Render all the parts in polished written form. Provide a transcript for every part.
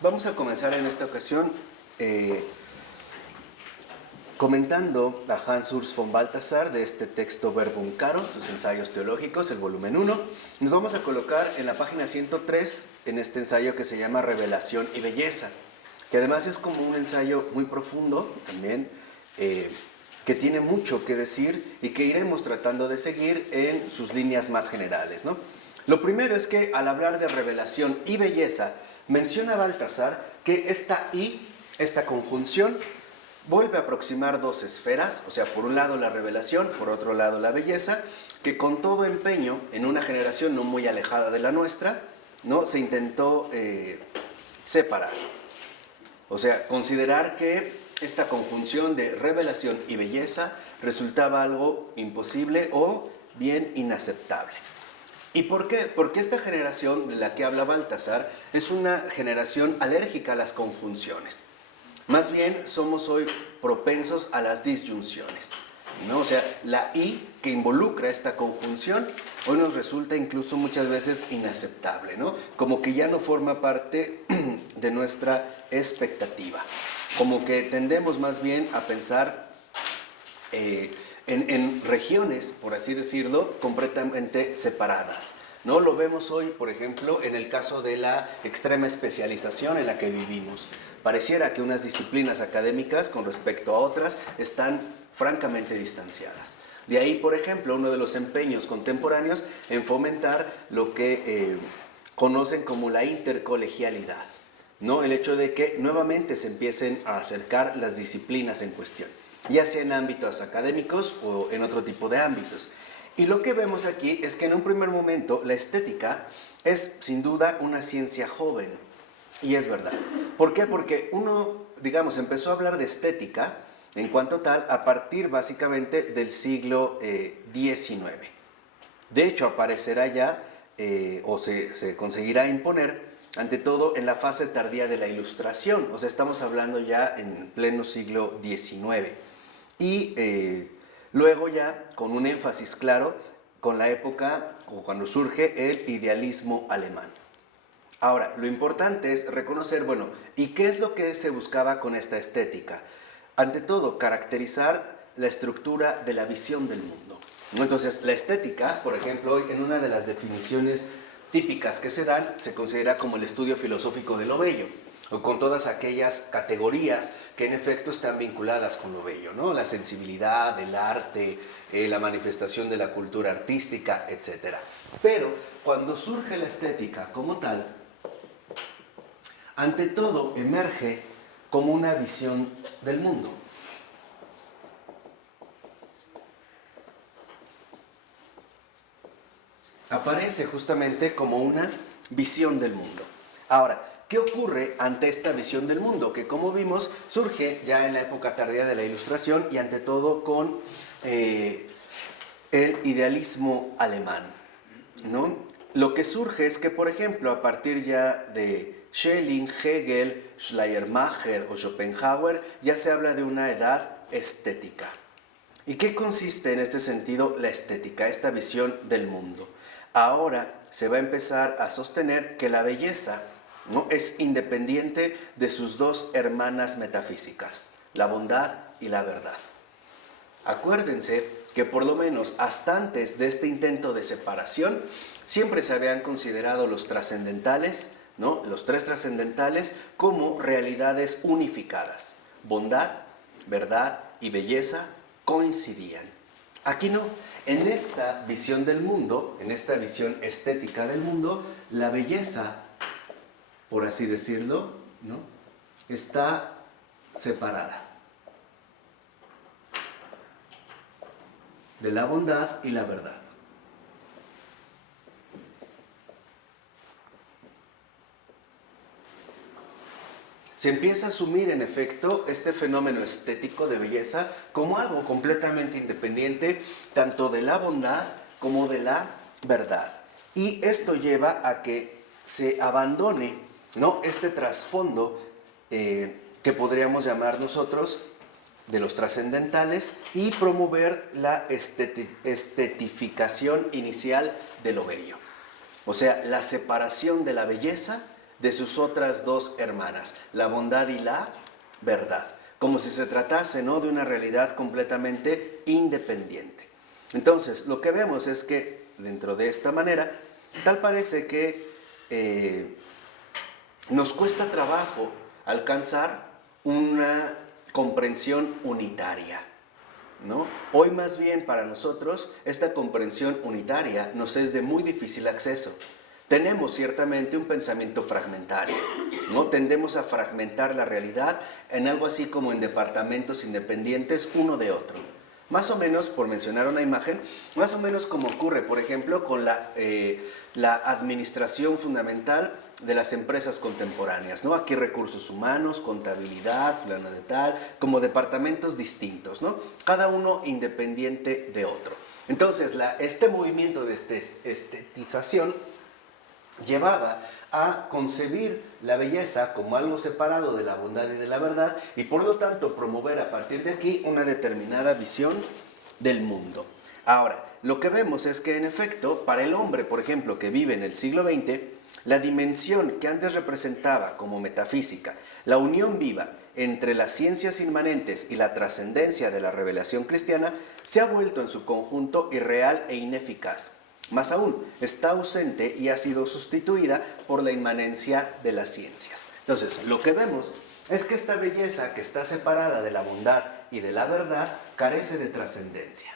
Vamos a comenzar en esta ocasión comentando a Hans Urs von Balthasar de este texto Verbum Caro, sus ensayos teológicos, el volumen 1. Nos vamos a colocar en la página 103 en este ensayo que se llama Revelación y Belleza, que además es como un ensayo muy profundo también, que tiene mucho que decir y que iremos tratando de seguir en sus líneas más generales, ¿no? Lo primero es que al hablar de revelación y belleza, menciona Balthasar que esta conjunción, vuelve a aproximar dos esferas, o sea, por un lado la revelación, por otro lado la belleza, que con todo empeño, en una generación no muy alejada de la nuestra, ¿no?, se intentó separar. O sea, considerar que esta conjunción de revelación y belleza resultaba algo imposible o bien inaceptable. ¿Y por qué? Porque esta generación de la que habla Balthasar es una generación alérgica a las conjunciones. Más bien somos hoy propensos a las disyunciones, ¿no? O sea, la y que involucra esta conjunción hoy nos resulta incluso muchas veces inaceptable, ¿no? Como que ya no forma parte de nuestra expectativa. Como que tendemos más bien a pensar en regiones, por así decirlo, completamente separadas, ¿no? Lo vemos hoy, por ejemplo, en el caso de la extrema especialización en la que vivimos. Pareciera que unas disciplinas académicas con respecto a otras están francamente distanciadas. De ahí, por ejemplo, uno de los empeños contemporáneos en fomentar lo que conocen como la intercolegialidad, ¿no? El hecho de que nuevamente se empiecen a acercar las disciplinas en cuestión, ya sea en ámbitos académicos o en otro tipo de ámbitos. Y lo que vemos aquí es que en un primer momento la estética es sin duda una ciencia joven. Y es verdad. ¿Por qué? Porque uno, digamos, empezó a hablar de estética en cuanto tal a partir básicamente del siglo XIX. De hecho, aparecerá ya o se conseguirá imponer ante todo en la fase tardía de la Ilustración. O sea, estamos hablando ya en pleno siglo XIX. Y luego ya con un énfasis claro con la época o cuando surge el idealismo alemán. Ahora, lo importante es reconocer, bueno, ¿y qué es lo que se buscaba con esta estética? Ante todo, caracterizar la estructura de la visión del mundo. Entonces, la estética, por ejemplo, hoy en una de las definiciones típicas que se dan, se considera como el estudio filosófico de lo bello, o con todas aquellas categorías que en efecto están vinculadas con lo bello, ¿no? La sensibilidad, el arte, la manifestación de la cultura artística, etc. Pero cuando surge la estética como tal, ante todo emerge como una visión del mundo. Aparece justamente como una visión del mundo. Ahora, ¿qué ocurre ante esta visión del mundo? Que, como vimos, surge ya en la época tardía de la Ilustración y ante todo con el idealismo alemán, ¿no? Lo que surge es que, por ejemplo, a partir ya de Schelling, Hegel, Schleiermacher o Schopenhauer, ya se habla de una edad estética. ¿Y qué consiste en este sentido la estética, esta visión del mundo? Ahora se va a empezar a sostener que la belleza, ¿no?, es independiente de sus dos hermanas metafísicas, la bondad y la verdad. Acuérdense que por lo menos hasta antes de este intento de separación, siempre se habían considerado los trascendentales, ¿no?, los tres trascendentales, como realidades unificadas. Bondad, verdad y belleza coincidían. Aquí no. En esta visión del mundo, en esta visión estética del mundo, la belleza, por así decirlo, ¿no?, está separada de la bondad y la verdad. Se empieza a asumir, en efecto, este fenómeno estético de belleza como algo completamente independiente, tanto de la bondad como de la verdad. Y esto lleva a que se abandone, ¿no?, este trasfondo que podríamos llamar nosotros de los trascendentales y promover la estetificación inicial de lo bello. O sea, la separación de la belleza de sus otras dos hermanas, la bondad y la verdad, como si se tratase, ¿no?, de una realidad completamente independiente. Entonces, lo que vemos es que dentro de esta manera, tal parece que nos cuesta trabajo alcanzar una comprensión unitaria, ¿no? Hoy más bien para nosotros esta comprensión unitaria nos es de muy difícil acceso. Tenemos ciertamente un pensamiento fragmentario, ¿no? Tendemos a fragmentar la realidad en algo así como en departamentos independientes uno de otro. Más o menos, por mencionar una imagen, más o menos como ocurre, por ejemplo, con la administración fundamental de las empresas contemporáneas, ¿no? Aquí recursos humanos, contabilidad, plano de tal, como departamentos distintos, ¿no? Cada uno independiente de otro. Entonces, este movimiento de estetización llevaba a concebir la belleza como algo separado de la bondad y de la verdad y por lo tanto promover a partir de aquí una determinada visión del mundo. Ahora, lo que vemos es que en efecto, para el hombre, por ejemplo, que vive en el siglo XX, la dimensión que antes representaba como metafísica, la unión viva entre las ciencias inmanentes y la trascendencia de la revelación cristiana, se ha vuelto en su conjunto irreal e ineficaz. Más aún, está ausente y ha sido sustituida por la inmanencia de las ciencias. Entonces, lo que vemos es que esta belleza que está separada de la bondad y de la verdad carece de trascendencia.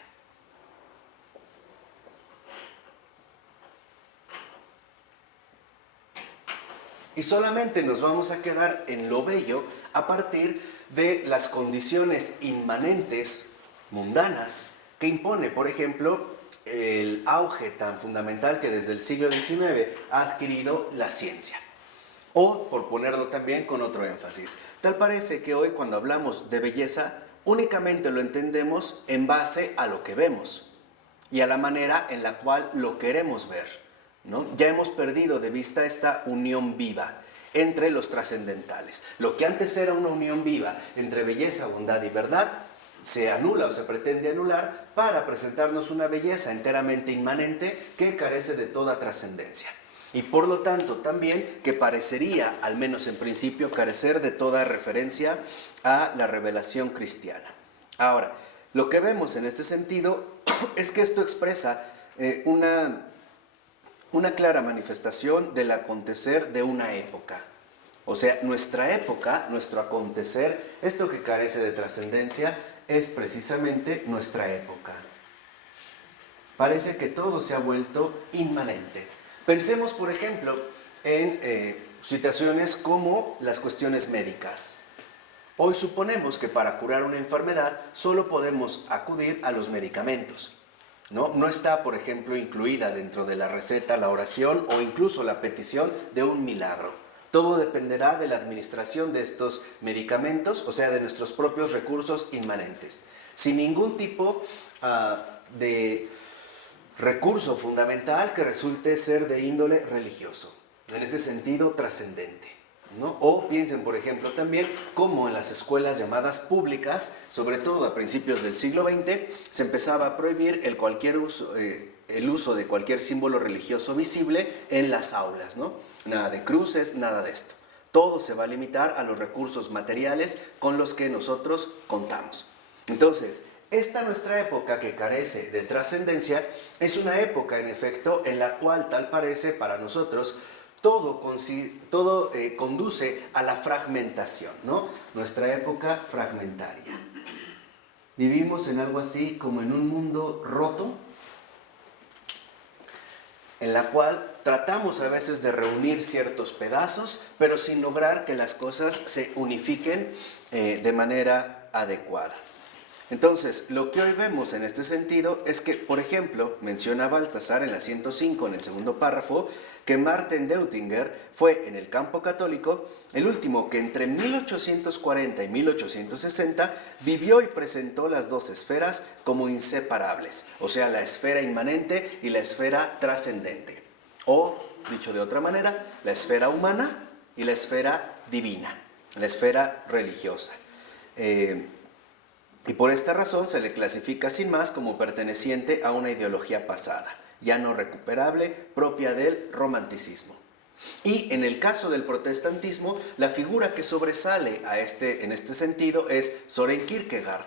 Y solamente nos vamos a quedar en lo bello a partir de las condiciones inmanentes, mundanas, que impone, por ejemplo, el auge tan fundamental que desde el siglo XIX ha adquirido la ciencia. O, por ponerlo también con otro énfasis, tal parece que hoy cuando hablamos de belleza únicamente lo entendemos en base a lo que vemos y a la manera en la cual lo queremos ver, ¿no? Ya hemos perdido de vista esta unión viva entre los trascendentales. Lo que antes era una unión viva entre belleza, bondad y verdad, se anula o se pretende anular para presentarnos una belleza enteramente inmanente que carece de toda trascendencia. Y por lo tanto también que parecería, al menos en principio, carecer de toda referencia a la revelación cristiana. Ahora, lo que vemos en este sentido es que esto expresa una clara manifestación del acontecer de una época. O sea, nuestra época, nuestro acontecer, esto que carece de trascendencia, es precisamente nuestra época. Parece que todo se ha vuelto inmanente. Pensemos, por ejemplo, en situaciones como las cuestiones médicas. Hoy suponemos que para curar una enfermedad solo podemos acudir a los medicamentos. No está, por ejemplo, incluida dentro de la receta la oración o incluso la petición de un milagro. Todo dependerá de la administración de estos medicamentos, o sea, de nuestros propios recursos inmanentes. Sin ningún tipo de recurso fundamental que resulte ser de índole religioso. En este sentido, trascendente, ¿no? O piensen, por ejemplo, también cómo en las escuelas llamadas públicas, sobre todo a principios del siglo XX, se empezaba a prohibir el uso de cualquier símbolo religioso visible en las aulas, ¿no? Nada de cruces, nada de esto. Todo se va a limitar a los recursos materiales con los que nosotros contamos. Entonces, esta nuestra época que carece de trascendencia es una época, en efecto, en la cual tal parece para nosotros todo conduce a la fragmentación, ¿no? Nuestra época fragmentaria. Vivimos en algo así como en un mundo roto, en la cual tratamos a veces de reunir ciertos pedazos, pero sin lograr que las cosas se unifiquen de manera adecuada. Entonces, lo que hoy vemos en este sentido es que, por ejemplo, menciona Baltasar en la 105, en el segundo párrafo, que Martin Deutinger fue en el campo católico el último que entre 1840 y 1860 vivió y presentó las dos esferas como inseparables, o sea, la esfera inmanente y la esfera trascendente, o, dicho de otra manera, la esfera humana y la esfera divina, la esfera religiosa. Y por esta razón se le clasifica sin más como perteneciente a una ideología pasada, ya no recuperable, propia del romanticismo. Y en el caso del protestantismo, la figura que sobresale en este sentido es Søren Kierkegaard.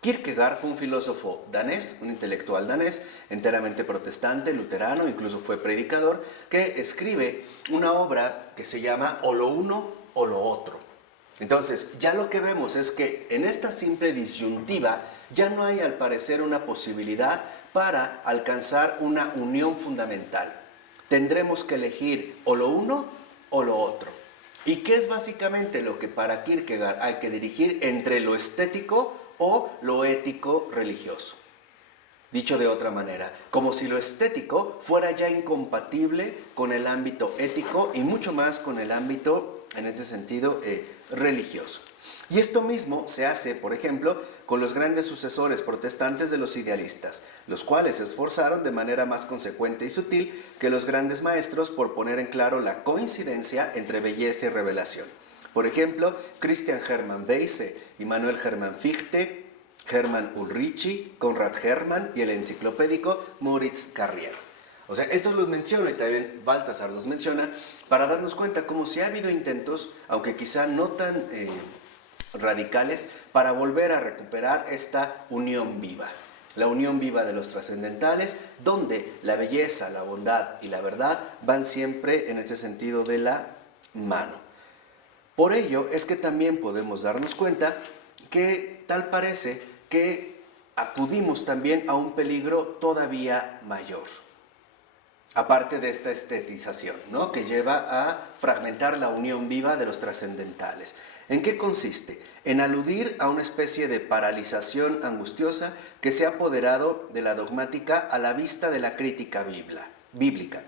Kierkegaard fue un filósofo danés, un intelectual danés, enteramente protestante, luterano, incluso fue predicador, que escribe una obra que se llama O lo uno o lo otro. Entonces, ya lo que vemos es que en esta simple disyuntiva ya no hay al parecer una posibilidad para alcanzar una unión fundamental. Tendremos que elegir o lo uno o lo otro. ¿Y qué es básicamente lo que para Kierkegaard hay que dirigir entre lo estético o lo ético religioso? Dicho de otra manera, como si lo estético fuera ya incompatible con el ámbito ético y mucho más con el ámbito, en este sentido, religioso. Y esto mismo se hace, por ejemplo, con los grandes sucesores protestantes de los idealistas, los cuales se esforzaron de manera más consecuente y sutil que los grandes maestros por poner en claro la coincidencia entre belleza y revelación. Por ejemplo, Christian Hermann Weisse, Immanuel Hermann Fichte, Hermann Ulrichi, Konrad Hermann y el enciclopédico Moritz Carrier. O sea, estos los menciono y también Balthasar los menciona para darnos cuenta cómo si ha habido intentos, aunque quizá no tan radicales, para volver a recuperar esta unión viva. La unión viva de los trascendentales, donde la belleza, la bondad y la verdad van siempre en este sentido de la mano. Por ello es que también podemos darnos cuenta que tal parece que acudimos también a un peligro todavía mayor. Aparte de esta estetización, ¿no?, que lleva a fragmentar la unión viva de los trascendentales. ¿En qué consiste? En aludir a una especie de paralización angustiosa que se ha apoderado de la dogmática a la vista de la crítica bíblica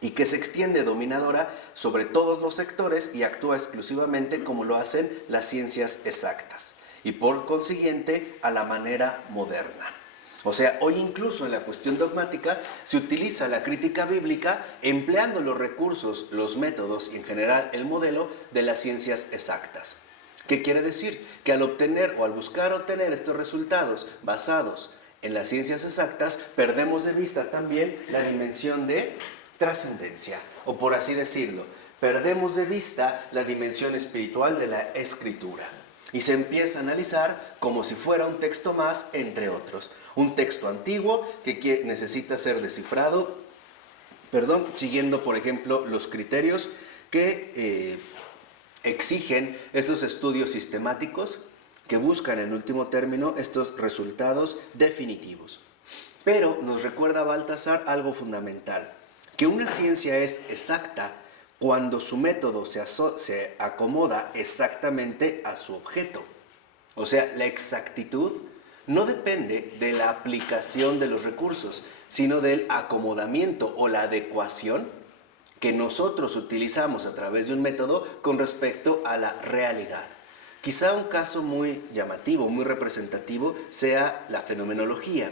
y que se extiende dominadora sobre todos los sectores y actúa exclusivamente como lo hacen las ciencias exactas y por consiguiente a la manera moderna. O sea, hoy incluso en la cuestión dogmática se utiliza la crítica bíblica empleando los recursos, los métodos y en general el modelo de las ciencias exactas. ¿Qué quiere decir? Que al obtener o al buscar obtener estos resultados basados en las ciencias exactas, perdemos de vista también la dimensión de trascendencia, o por así decirlo, perdemos de vista la dimensión espiritual de la escritura. Y se empieza a analizar como si fuera un texto más, entre otros. Un texto antiguo que necesita ser descifrado, siguiendo, por ejemplo, los criterios que exigen estos estudios sistemáticos que buscan, en último término, estos resultados definitivos. Pero nos recuerda Balthasar algo fundamental, que una ciencia es exacta cuando su método se acomoda exactamente a su objeto. O sea, la exactitud no depende de la aplicación de los recursos, sino del acomodamiento o la adecuación que nosotros utilizamos a través de un método con respecto a la realidad. Quizá un caso muy llamativo, muy representativo, sea la fenomenología.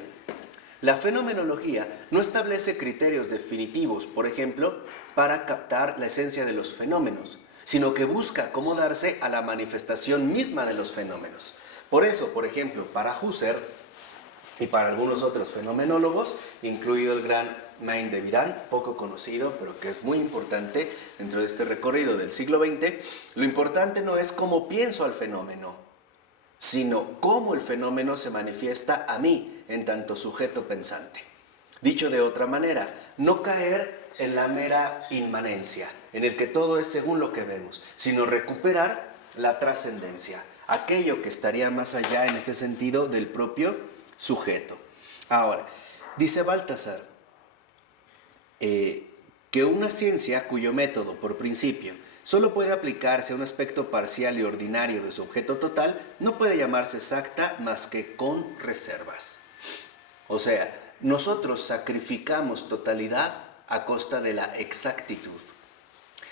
La fenomenología no establece criterios definitivos, por ejemplo, para captar la esencia de los fenómenos, sino que busca acomodarse a la manifestación misma de los fenómenos. Por eso, por ejemplo, para Husserl y para algunos otros fenomenólogos, incluido el gran Maine de Biran, poco conocido, pero que es muy importante dentro de este recorrido del siglo XX, lo importante no es cómo pienso al fenómeno, sino cómo el fenómeno se manifiesta a mí en tanto sujeto pensante. Dicho de otra manera, no caer en la mera inmanencia, en el que todo es según lo que vemos, sino recuperar la trascendencia, aquello que estaría más allá en este sentido del propio sujeto. Ahora, dice Balthasar que una ciencia cuyo método, por principio, solo puede aplicarse a un aspecto parcial y ordinario de su objeto total, no puede llamarse exacta más que con reservas. O sea, nosotros sacrificamos totalidad a costa de la exactitud.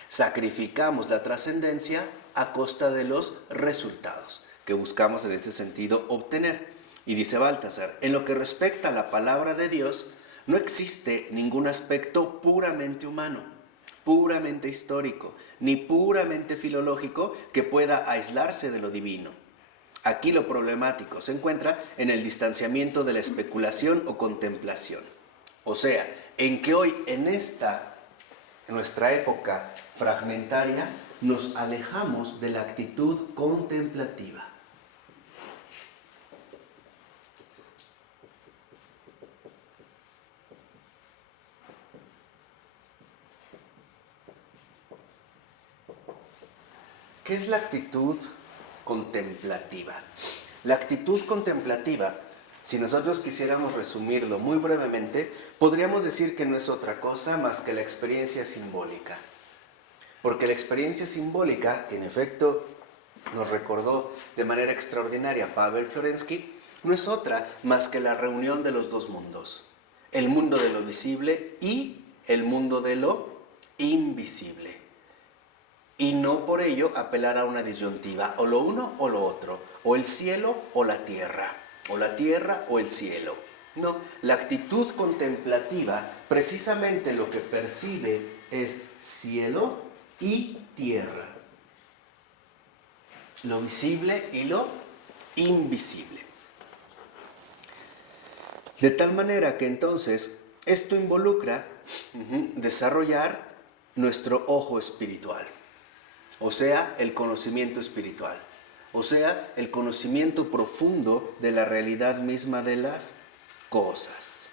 Sacrificamos la trascendencia a costa de los resultados que buscamos en este sentido obtener. Y dice Balthasar, en lo que respecta a la palabra de Dios, no existe ningún aspecto puramente humano, puramente histórico, ni puramente filológico que pueda aislarse de lo divino. Aquí lo problemático se encuentra en el distanciamiento de la especulación o contemplación. O sea, en que hoy en esta en nuestra época fragmentaria, nos alejamos de la actitud contemplativa. ¿Qué es la actitud contemplativa? La actitud contemplativa, si nosotros quisiéramos resumirlo muy brevemente, podríamos decir que no es otra cosa más que la experiencia simbólica. Porque la experiencia simbólica, que en efecto nos recordó de manera extraordinaria Pavel Florensky, no es otra más que la reunión de los dos mundos. El mundo de lo visible y el mundo de lo invisible. Y no por ello apelar a una disyuntiva, o lo uno o lo otro, o el cielo o la tierra o el cielo. No, la actitud contemplativa precisamente lo que percibe es cielo y tierra, lo visible y lo invisible. De tal manera que entonces esto involucra desarrollar nuestro ojo espiritual. O sea, el conocimiento espiritual. O sea, el conocimiento profundo de la realidad misma de las cosas.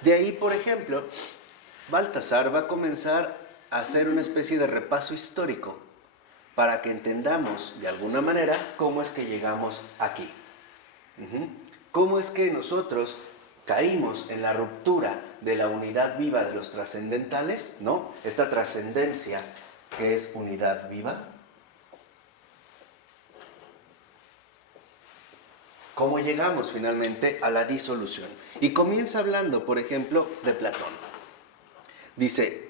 De ahí, por ejemplo, Baltasar va a comenzar a hacer una especie de repaso histórico para que entendamos de alguna manera cómo es que llegamos aquí. Cómo es que nosotros caímos en la ruptura de la unidad viva de los trascendentales, ¿no? Esta trascendencia que es unidad viva. ¿Cómo llegamos finalmente a la disolución? Y comienza hablando, por ejemplo, de Platón. Dice,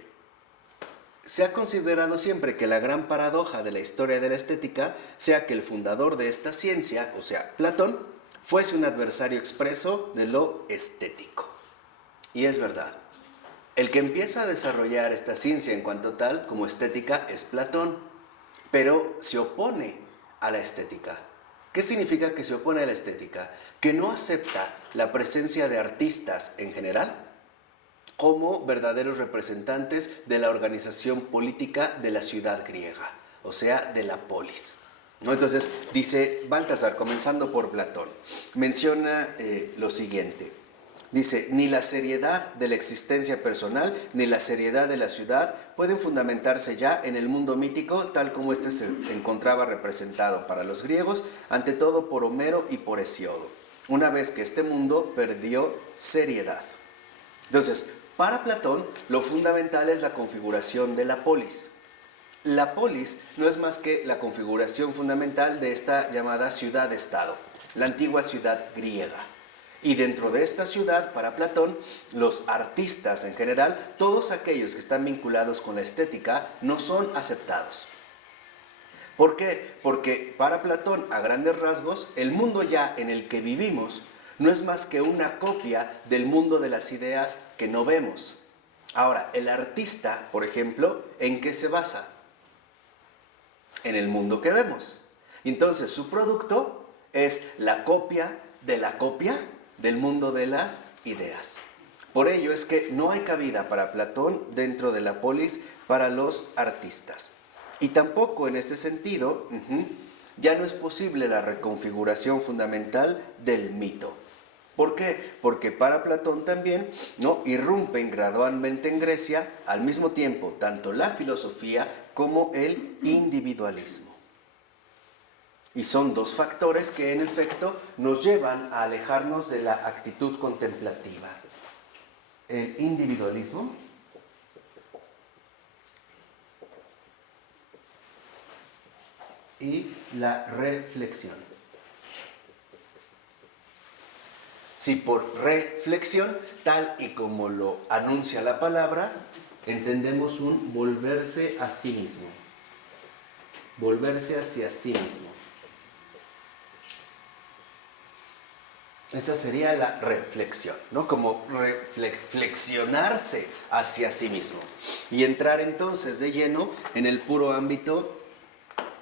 se ha considerado siempre que la gran paradoja de la historia de la estética sea que el fundador de esta ciencia, o sea, Platón, fuese un adversario expreso de lo estético. Y es verdad. El que empieza a desarrollar esta ciencia en cuanto tal, como estética, es Platón. Pero se opone a la estética. ¿Qué significa que se opone a la estética? Que no acepta la presencia de artistas en general como verdaderos representantes de la organización política de la ciudad griega, o sea, de la polis. ¿No? Entonces, dice Baltasar, comenzando por Platón, menciona lo siguiente. Dice, ni la seriedad de la existencia personal, ni la seriedad de la ciudad pueden fundamentarse ya en el mundo mítico tal como éste se encontraba representado para los griegos, ante todo por Homero y por Hesíodo, una vez que este mundo perdió seriedad. Entonces, para Platón, lo fundamental es la configuración de la polis. La polis no es más que la configuración fundamental de esta llamada ciudad-estado, la antigua ciudad griega. Y dentro de esta ciudad, para Platón, los artistas en general, todos aquellos que están vinculados con la estética, no son aceptados. ¿Por qué? Porque para Platón, a grandes rasgos, el mundo ya en el que vivimos no es más que una copia del mundo de las ideas que no vemos. Ahora, el artista, por ejemplo, ¿en qué se basa? En el mundo que vemos. Entonces, su producto es la copia del mundo de las ideas. Por ello es que no hay cabida para Platón dentro de la polis para los artistas. Y tampoco en este sentido, ya no es posible la reconfiguración fundamental del mito. ¿Por qué? Porque para Platón también, ¿no?, irrumpen gradualmente en Grecia al mismo tiempo tanto la filosofía como el individualismo. Y son dos factores que en efecto nos llevan a alejarnos de la actitud contemplativa. El individualismo y la reflexión. Si por reflexión, tal y como lo anuncia la palabra, entendemos un volverse a sí mismo. Volverse hacia sí mismo. Esta sería la reflexión, ¿no? Como reflexionarse hacia sí mismo. Y entrar entonces de lleno en el puro ámbito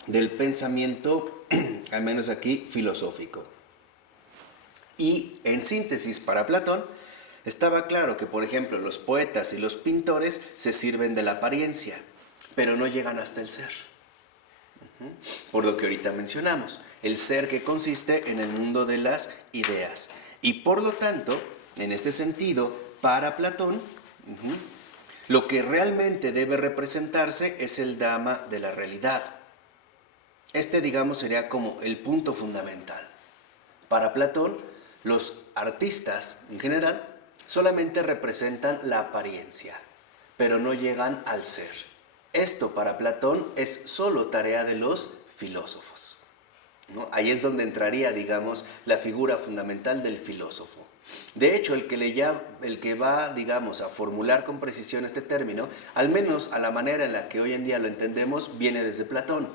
del pensamiento, al menos aquí, filosófico. Y en síntesis para Platón, Estaba claro que, por ejemplo, los poetas y los pintores se sirven de la apariencia, pero no llegan hasta el ser. Por lo que ahorita mencionamos, el ser que consiste en el mundo de las ideas. Y por lo tanto, en este sentido, para Platón, lo que realmente debe representarse es el drama de la realidad. Este, digamos, sería como el punto fundamental. Para Platón, los artistas, en general, solamente representan la apariencia, pero no llegan al ser. Esto para Platón es solo tarea de los filósofos, ¿no? Ahí es donde entraría, digamos, la figura fundamental del filósofo. De hecho, el que va, digamos, a formular con precisión este término, al menos a la manera en la que hoy en día lo entendemos, viene desde Platón,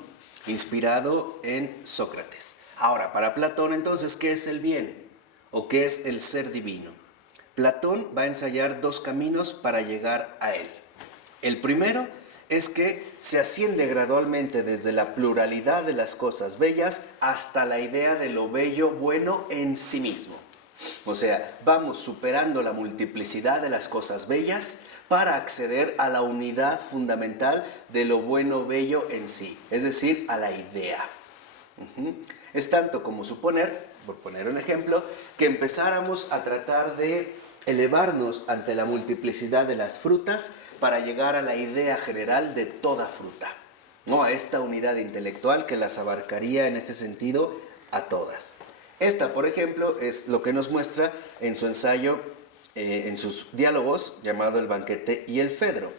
inspirado en Sócrates. Ahora, para Platón, entonces, ¿qué es el bien? ¿O qué es el ser divino? Platón va a ensayar dos caminos para llegar a él. El primero es que se asciende gradualmente desde la pluralidad de las cosas bellas hasta la idea de lo bello bueno en sí mismo. O sea, vamos superando la multiplicidad de las cosas bellas para acceder a la unidad fundamental de lo bueno bello en sí, es decir, a la idea. Es tanto como suponer, por poner un ejemplo, que empezáramos a tratar de elevarnos ante la multiplicidad de las frutas para llegar a la idea general de toda fruta, ¿no? A esta unidad intelectual que las abarcaría en este sentido a todas. Esta, por ejemplo, es lo que nos muestra en su ensayo, en sus diálogos, llamado El banquete y el Fedro.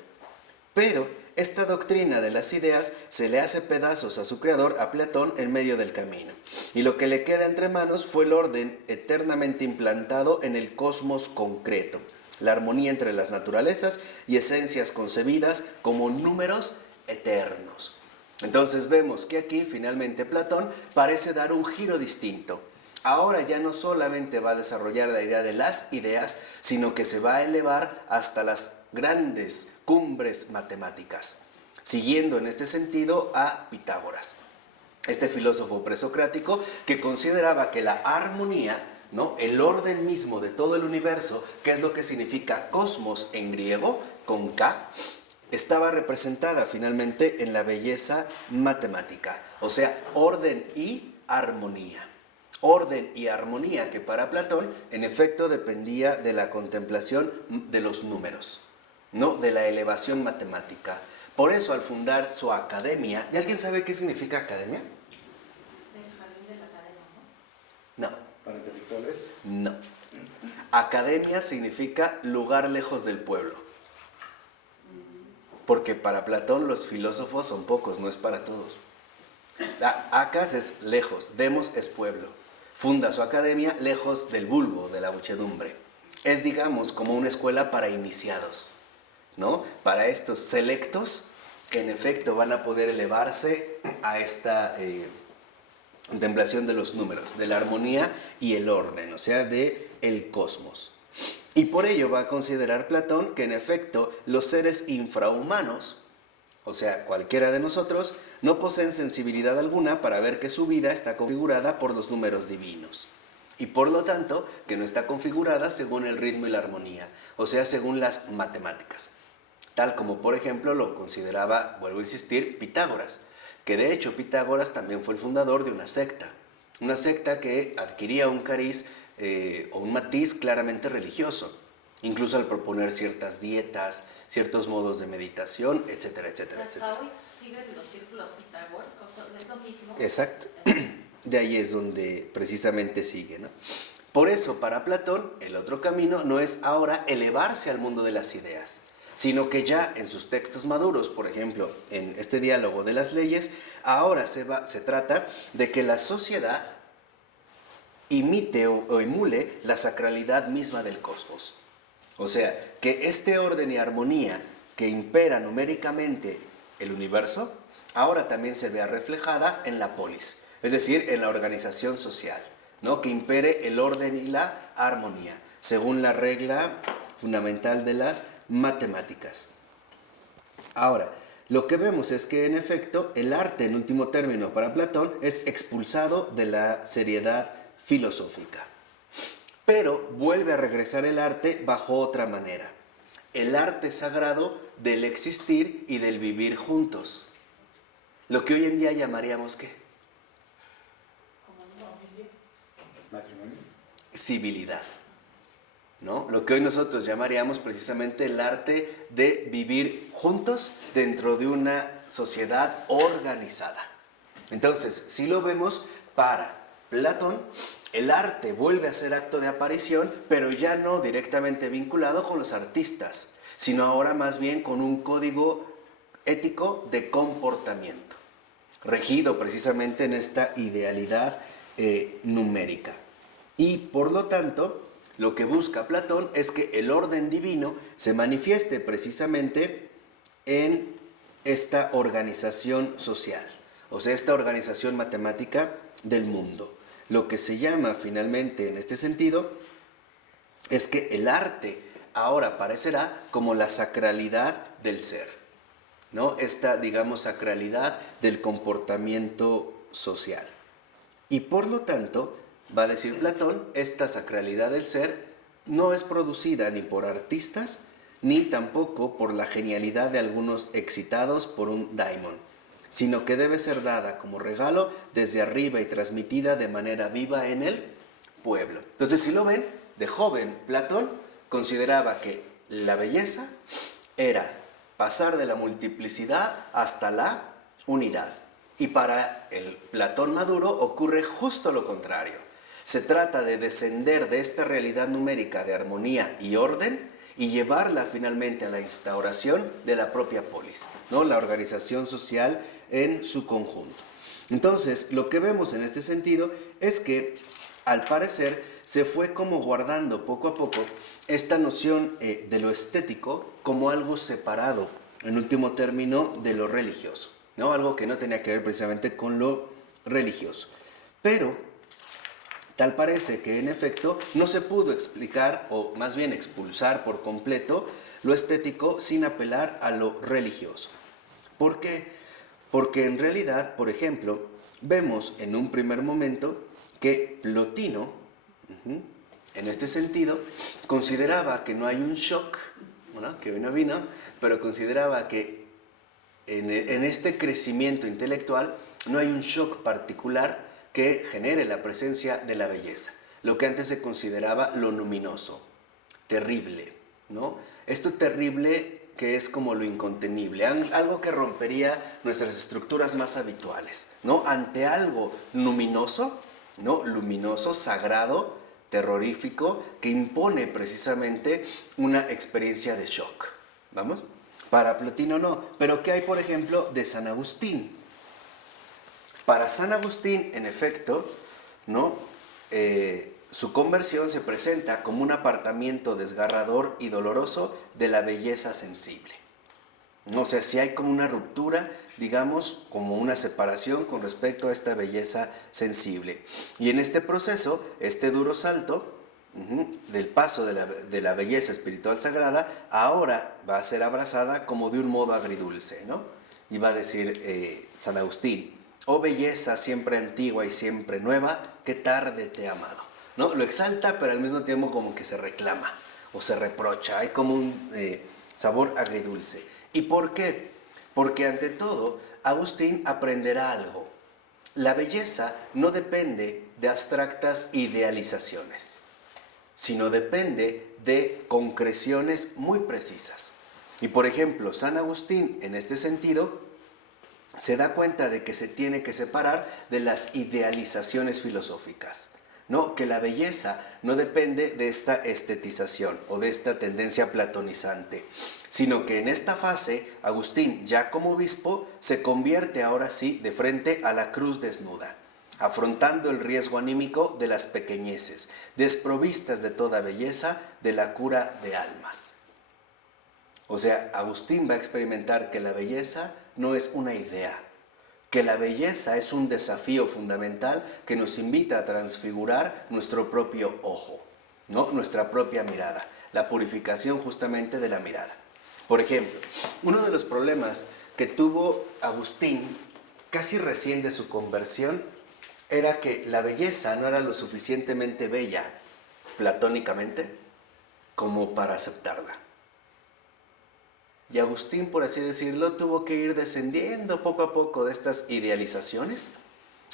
Pero esta doctrina de las ideas se le hace pedazos a su creador, a Platón, en medio del camino. Y lo que le queda entre manos fue el orden eternamente implantado en el cosmos concreto, la armonía entre las naturalezas y esencias concebidas como números eternos. Entonces vemos que aquí finalmente Platón parece dar un giro distinto. Ahora ya no solamente va a desarrollar la idea de las ideas, sino que se va a elevar hasta las grandes cumbres matemáticas, siguiendo en este sentido a Pitágoras, este filósofo presocrático que consideraba que la armonía, ¿no?, el orden mismo de todo el universo, que es lo que significa cosmos en griego, con K, estaba representada finalmente en la belleza matemática, o sea, orden y armonía. Orden y armonía que para Platón, en efecto, dependía de la contemplación de los números, no de la elevación matemática. Por eso, al fundar su academia, ¿y alguien sabe qué significa academia? El jardín de la academia, No. ¿Para intelectuales? No. Academia significa lugar lejos del pueblo. Porque para Platón los filósofos son pocos, no es para todos. Acas es lejos, demos es pueblo. Funda su academia lejos del vulgo, de la muchedumbre. Es, digamos, como una escuela para iniciados, ¿no? Para estos selectos que en efecto van a poder elevarse a esta contemplación de los números, de la armonía y el orden, o sea, de el cosmos. Y por ello va a considerar Platón que en efecto los seres infrahumanos, o sea, cualquiera de nosotros, no poseen sensibilidad alguna para ver que su vida está configurada por los números divinos. Y por lo tanto, que no está configurada según el ritmo y la armonía, o sea, según las matemáticas. Tal como, por ejemplo, lo consideraba, vuelvo a insistir, Pitágoras, que de hecho Pitágoras también fue el fundador de una secta que adquiría un cariz o un matiz claramente religioso, incluso al proponer ciertas dietas, ciertos modos de meditación, etcétera, etcétera, etcétera. hasta hoy siguen los círculos pitagóricos, es lo mismo. Exacto. De ahí es donde precisamente sigue, ¿no? Por eso, para Platón, el otro camino no es ahora elevarse al mundo de las ideas, sino que ya en sus textos maduros, por ejemplo, en este diálogo de las leyes, ahora se trata de que la sociedad imite o emule la sacralidad misma del cosmos. O sea, que este orden y armonía que impera numéricamente el universo, ahora también se vea reflejada en la polis, es decir, en la organización social, ¿no?, que impere el orden y la armonía, según la regla fundamental de las matemáticas. Ahora, lo que vemos es que en efecto el arte, en último término para Platón, es expulsado de la seriedad filosófica. pero vuelve a regresar el arte bajo otra manera. El arte sagrado del existir y del vivir juntos. Lo que hoy en día llamaríamos ¿qué? Matrimonio. Civilidad, ¿no? Lo que hoy nosotros llamaríamos precisamente el arte de vivir juntos dentro de una sociedad organizada. Entonces, si lo vemos, para Platón, el arte vuelve a ser acto de aparición, pero ya no directamente vinculado con los artistas, sino ahora más bien con un código ético de comportamiento, regido precisamente en esta idealidad numérica. Y por lo tanto, lo que busca Platón es que el orden divino se manifieste precisamente en esta organización social, o sea, esta organización matemática del mundo. Lo que se llama finalmente en este sentido es que el arte ahora aparecerá como la sacralidad del ser, ¿no? Esta, digamos, sacralidad del comportamiento social. Y por lo tanto, va a decir Platón, esta sacralidad del ser no es producida ni por artistas, ni tampoco por la genialidad de algunos excitados por un daimon, sino que debe ser dada como regalo desde arriba y transmitida de manera viva en el pueblo. Entonces, si lo ven, de joven Platón consideraba que la belleza era pasar de la multiplicidad hasta la unidad. Y para el Platón maduro ocurre justo lo contrario. Se trata de descender de esta realidad numérica de armonía y orden y llevarla finalmente a la instauración de la propia polis, ¿no? La organización social en su conjunto. Entonces, lo que vemos en este sentido es que, al parecer, se fue como guardando poco a poco esta noción de lo estético como algo separado, en último término, de lo religioso, ¿no? Algo que no tenía que ver precisamente con lo religioso. Pero tal parece que en efecto no se pudo explicar, o más bien expulsar por completo, lo estético sin apelar a lo religioso. ¿Por qué? Porque en realidad, por ejemplo, vemos en un primer momento que Plotino, en este sentido, consideraba que no hay un shock, ¿no? Que hoy no vino, pero consideraba que en este crecimiento intelectual no hay un shock particular que genere la presencia de la belleza, lo que antes se consideraba lo luminoso, terrible, ¿no? Esto terrible que es como lo incontenible, algo que rompería nuestras estructuras más habituales, ¿no? Ante algo luminoso, ¿no? Luminoso, sagrado, terrorífico, que impone precisamente una experiencia de shock, ¿vamos? Para Plotino no, pero ¿qué hay, por ejemplo, de San Agustín? Para San Agustín, en efecto, ¿no? Su conversión se presenta como un apartamiento desgarrador y doloroso de la belleza sensible, ¿no? O sea, si hay como una ruptura, digamos, como una separación con respecto a esta belleza sensible. Y en este proceso, este duro salto del paso de la belleza espiritual sagrada, ahora va a ser abrazada como de un modo agridulce, ¿no? Y va a decir San Agustín: oh belleza siempre antigua y siempre nueva, qué tarde te he amado, ¿no? Lo exalta, pero al mismo tiempo como que se reclama o se reprocha, hay como un sabor agridulce. ¿Y por qué? Porque ante todo, Agustín aprenderá algo. La belleza no depende de abstractas idealizaciones, sino depende de concreciones muy precisas. Y por ejemplo, San Agustín, en este sentido, se da cuenta de que se tiene que separar de las idealizaciones filosóficas, ¿no? Que la belleza no depende de esta estetización o de esta tendencia platonizante, sino que en esta fase, Agustín, ya como obispo, se convierte ahora sí de frente a la cruz desnuda, afrontando el riesgo anímico de las pequeñeces, desprovistas de toda belleza, de la cura de almas. O sea, Agustín va a experimentar que la belleza no es una idea, que la belleza es un desafío fundamental que nos invita a transfigurar nuestro propio ojo, ¿no? Nuestra propia mirada, la purificación justamente de la mirada. Por ejemplo, uno de los problemas que tuvo Agustín casi recién de su conversión era que la belleza no era lo suficientemente bella platónicamente como para aceptarla. Y Agustín, por así decirlo, tuvo que ir descendiendo poco a poco de estas idealizaciones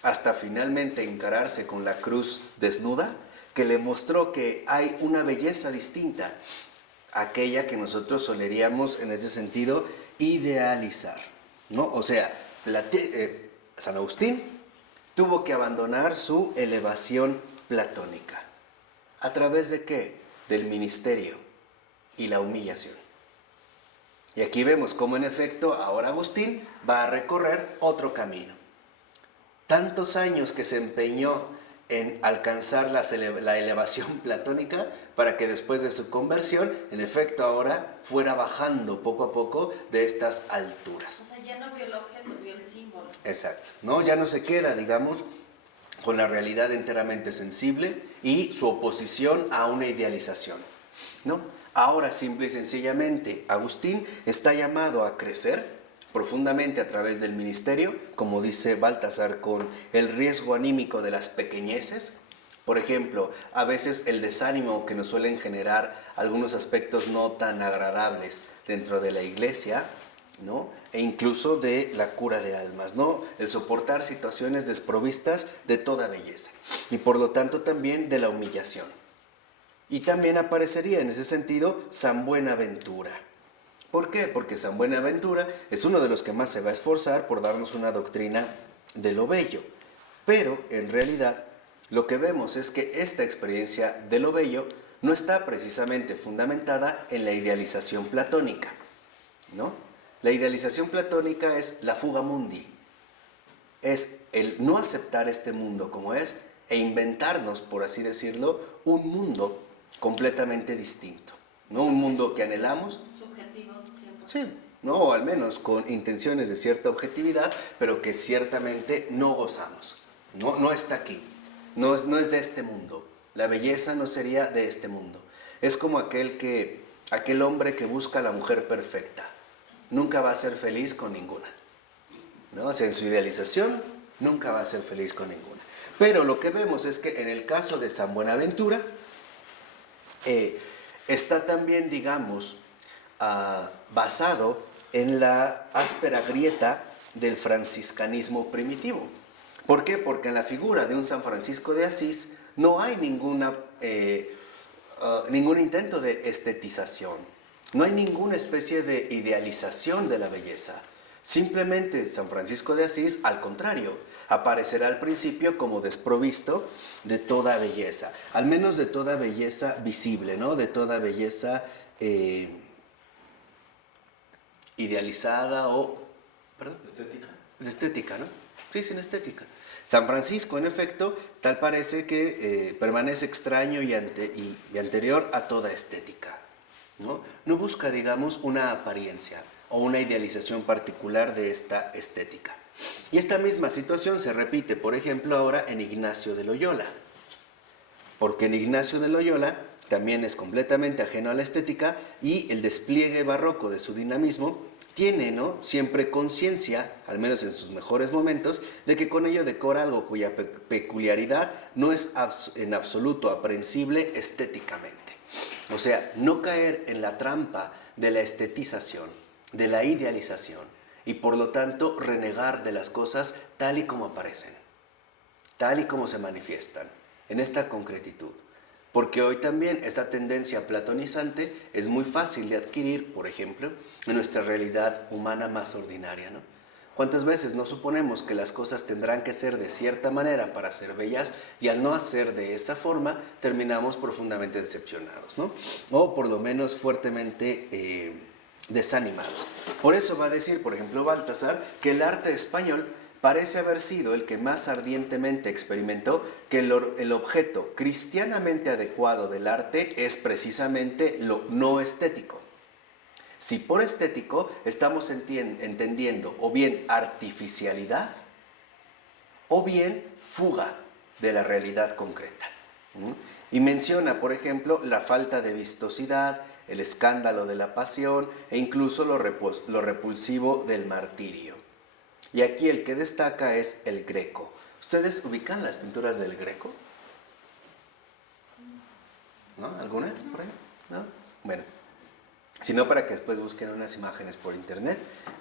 hasta finalmente encararse con la cruz desnuda, que le mostró que hay una belleza distinta a aquella que nosotros soleríamos en ese sentido idealizar, ¿no? O sea, San Agustín tuvo que abandonar su elevación platónica. ¿A través de qué? Del ministerio y la humillación. Y aquí vemos cómo en efecto ahora Agustín va a recorrer otro camino. Tantos años que se empeñó en alcanzar la elevación platónica para que después de su conversión, en efecto ahora fuera bajando poco a poco de estas alturas. O sea, ya no vio el objeto, vio el símbolo. Exacto, ¿no? Ya no se queda, digamos, con la realidad enteramente sensible y su oposición a una idealización, ¿no? Ahora, simple y sencillamente, Agustín está llamado a crecer profundamente a través del ministerio, como dice Baltasar, con el riesgo anímico de las pequeñeces. Por ejemplo, a veces el desánimo que nos suelen generar algunos aspectos no tan agradables dentro de la iglesia, ¿no? E incluso de la cura de almas, ¿no? El soportar situaciones desprovistas de toda belleza y por lo tanto también de la humillación. Y también aparecería en ese sentido San Buenaventura. ¿Por qué? Porque San Buenaventura es uno de los que más se va a esforzar por darnos una doctrina de lo bello. Pero en realidad lo que vemos es que esta experiencia de lo bello no está precisamente fundamentada en la idealización platónica, ¿no? La idealización platónica es la fuga mundi, es el no aceptar este mundo como es e inventarnos, por así decirlo, un mundo completamente distinto, ¿no? Un mundo que anhelamos. Subjetivo, siempre. Sí, ¿no? O al menos con intenciones de cierta objetividad, pero que ciertamente no gozamos, no está aquí, no es de este mundo. La belleza no sería de este mundo. Es como aquel hombre que busca a la mujer perfecta. Nunca va a ser feliz con ninguna, ¿no? O sea, en su idealización nunca va a ser feliz con ninguna. Pero lo que vemos es que en el caso de San Buenaventura, está también, digamos, basado en la áspera grieta del franciscanismo primitivo. ¿Por qué? Porque en la figura de un San Francisco de Asís no hay ningún intento de estetización, no hay ninguna especie de idealización de la belleza. Simplemente San Francisco de Asís, al contrario, aparecerá al principio como desprovisto de toda belleza, al menos de toda belleza visible, ¿no? De toda belleza idealizada o... ¿Perdón? Estética. De estética, ¿no? Sí, sin estética. San Francisco, en efecto, tal parece que permanece extraño y anterior a toda estética, ¿no? No busca, digamos, una apariencia o una idealización particular de esta estética. Y esta misma situación se repite, por ejemplo, ahora en Ignacio de Loyola. Porque en Ignacio de Loyola también es completamente ajeno a la estética y el despliegue barroco de su dinamismo tiene, ¿no?, siempre conciencia, al menos en sus mejores momentos, de que con ello decora algo cuya peculiaridad no es en absoluto aprehensible estéticamente. O sea, no caer en la trampa de la estetización, de la idealización, y por lo tanto renegar de las cosas tal y como aparecen, tal y como se manifiestan, en esta concretitud. Porque hoy también esta tendencia platonizante es muy fácil de adquirir, por ejemplo, en nuestra realidad humana más ordinaria, ¿no? ¿Cuántas veces no suponemos que las cosas tendrán que ser de cierta manera para ser bellas y al no hacer de esa forma terminamos profundamente decepcionados, ¿no? O por lo menos fuertemente desanimados? Por eso va a decir, por ejemplo, Baltasar, que el arte español parece haber sido el que más ardientemente experimentó que el objeto cristianamente adecuado del arte es precisamente lo no estético. Si por estético estamos entendiendo o bien artificialidad o bien fuga de la realidad concreta. Y menciona, por ejemplo, la falta de vistosidad, el escándalo de la pasión e incluso lo repulsivo del martirio. Y aquí el que destaca es el Greco. ¿Ustedes ubican las pinturas del Greco? ¿no? ¿Algunas por ahí? ¿No? Bueno, sino para que después busquen unas imágenes por internet,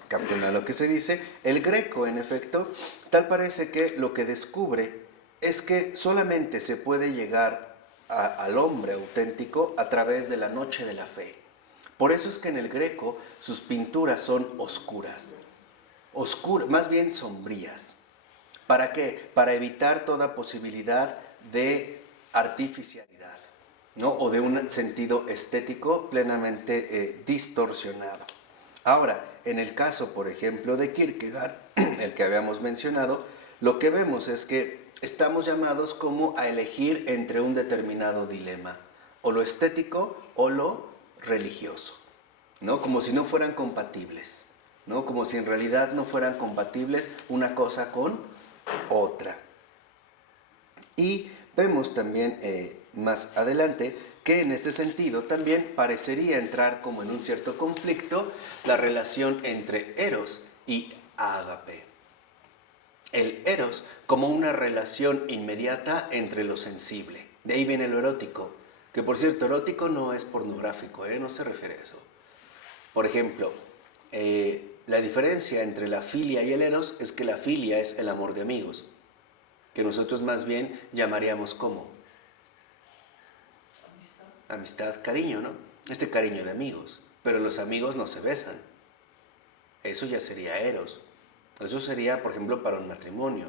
capten a lo que se dice. El Greco, en efecto, tal parece que lo que descubre es que solamente se puede llegar al hombre auténtico a través de la noche de la fe. Por eso es que en el Greco sus pinturas son oscuras, más bien sombrías. ¿Para qué? Para evitar toda posibilidad de artificialidad, ¿no? O de un sentido estético plenamente distorsionado. Ahora, en el caso, por ejemplo, de Kierkegaard, el que habíamos mencionado, lo que vemos es que estamos llamados como a elegir entre un determinado dilema, o lo estético o lo religioso, ¿no? Como si no fueran compatibles, ¿no? Como si en realidad no fueran compatibles una cosa con otra. Y vemos también más adelante que en este sentido también parecería entrar como en un cierto conflicto la relación entre eros y ágape. El eros como una relación inmediata entre lo sensible. De ahí viene lo erótico, que por cierto, erótico no es pornográfico, no se refiere a eso. Por ejemplo, la diferencia entre la filia y el eros es que la filia es el amor de amigos, que nosotros más bien llamaríamos como amistad, cariño, ¿no? Este cariño de amigos, pero los amigos no se besan. Eso ya sería eros. Eso sería, por ejemplo, para un matrimonio.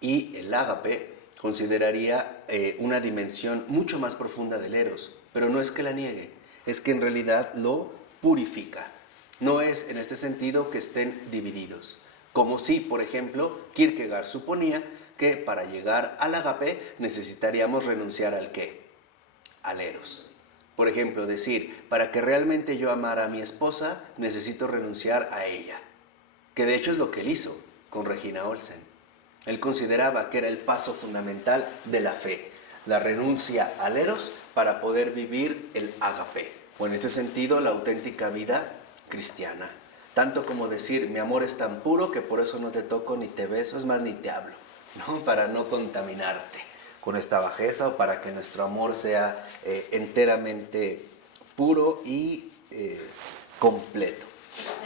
Y el ágape consideraría una dimensión mucho más profunda del eros, pero no es que la niegue, es que en realidad lo purifica. No es en este sentido que estén divididos. Como si, por ejemplo, Kierkegaard suponía que para llegar al ágape necesitaríamos renunciar al ¿qué? Al eros. Por ejemplo, decir, para que realmente yo amara a mi esposa, necesito renunciar a ella. Que de hecho es lo que él hizo con Regina Olsen. Él consideraba que era el paso fundamental de la fe, la renuncia al eros para poder vivir el ágape, o en este sentido la auténtica vida cristiana. Tanto como decir, mi amor es tan puro que por eso no te toco ni te beso, es más, ni te hablo, ¿no? Para no contaminarte con esta bajeza o para que nuestro amor sea enteramente puro y completo.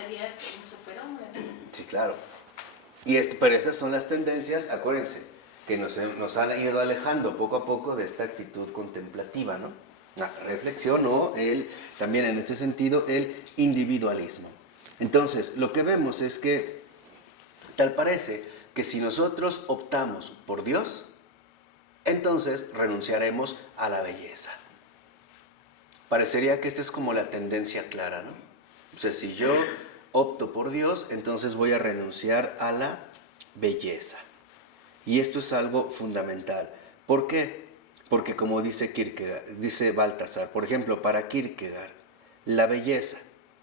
Sería un superhombre. Sí, claro. Pero esas son las tendencias, acuérdense, que nos han ido alejando poco a poco de esta actitud contemplativa, ¿no? La reflexión o también en este sentido el individualismo. Entonces, lo que vemos es que tal parece que si nosotros optamos por Dios, entonces renunciaremos a la belleza. Parecería que esta es como la tendencia clara, ¿no? O sea, si yo opto por Dios, entonces voy a renunciar a la belleza. Y esto es algo fundamental. ¿Por qué? Porque como dice Baltasar, por ejemplo, para Kierkegaard, la belleza,